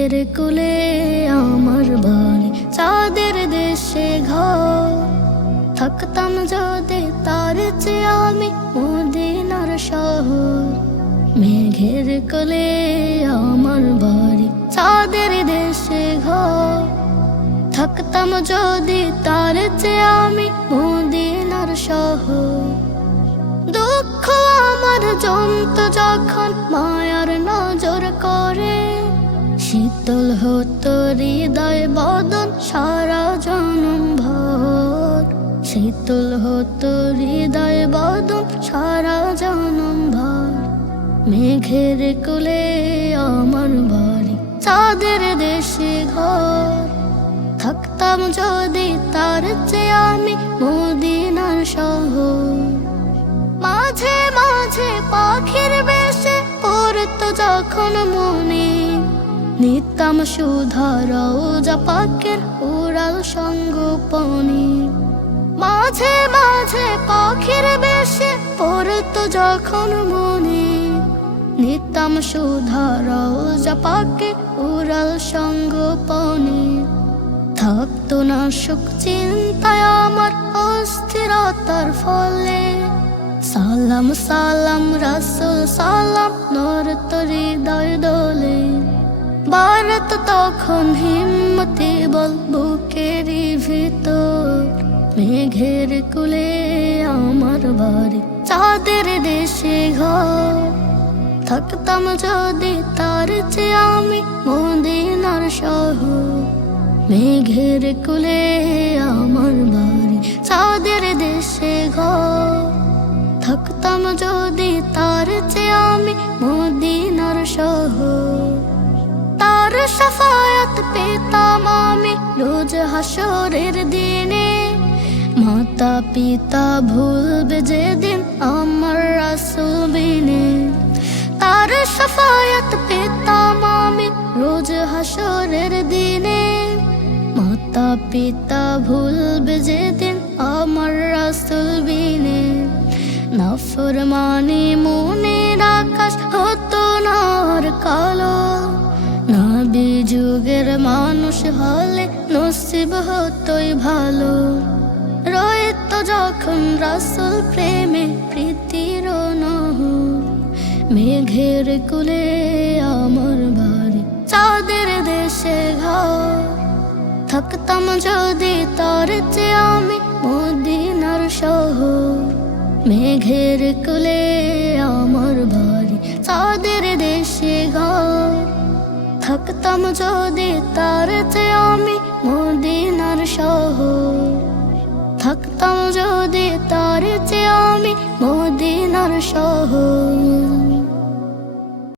মেঘের কোলে আমার বাড়ি, চাঁদের দেশে ঘর। থাকতাম যদি তার চেয়ে আমি মদিনার শহর। মেঘের কোলে আমার বাড়ি, চাঁদের দেশে ঘর। থাকতাম যদি তার চেয়ে আমি মদিনার শহর। দুঃখ আমার জমত যখন মায়ার নজর করে, শীতল হতো হৃদয় বদন সারা জনম ভর। শীতল হতো হৃদয় বদন সারা জনম ভর। মেঘের কোলে আমার বাড়ি, চাঁদের দেশে ঘর। থাকতাম যদি তার চেয়ে আমি মদিনার শহর। মাঝে মাঝে পাখির বেশে পড়তো যখন মনে, নিতাম সুধা রওজা পাকের উড়াল সঙ্গোপনে। মাঝে মাঝে পাখির বেশে পড়তো যখন মনে, নিতাম সুধা রওজা পাকের উড়াল সঙ্গোপনে। থাকতো না সুখ চিন্তায় আমার অস্থিরতার ফলে, সালাম সালাম রাসূল সালাম নড়তো হৃদয় দোলে। বাড়তো তখন হিম্মতি বল বুকেরই ভিতর। মেঘের কোলে আমার বাড়ি, চাঁদের দেশে ঘর। থাকতাম যদি তার চেয়ে আমি মদিনার শহর। মেঘের কোলে আমার বাড়ি, চাঁদের দেশে ঘর। থাকতাম যদি তার চেয়ে আমি মদিনার শহর। তার শাফায়াত পেতাম আমি রোজ হাসরের দিনে। মাতা পিতা ভুলবে যেদিন আমার রাসূল বিনে। তার শাফায়াত পেতাম আমি রোজ হাসরের দিনে। মাতা পিতা ভুলবে যেদিন আমার রাসূল বিনে। নাফরমানি মনের আকাশ হতো না আর কালো, নবী যুগের মানুষ হলে নসিব হতোই ভালো। রয়েত যখন রাসূল প্রেমে প্রীতির নহর। মেঘের কোলে আমার বাড়ি, চাঁদের দেশে ঘর। থাকতাম যদি তার চেয়ে আমি মদিনার শহর। মেঘের কোলে আমার বাড়ি, চাঁদের দেশে ঘর। থাকতাম যদি তার চেয়ে আমি মদিনার শহর। থাকতাম যদি তার চেয়ে আমি মদিনার শহর।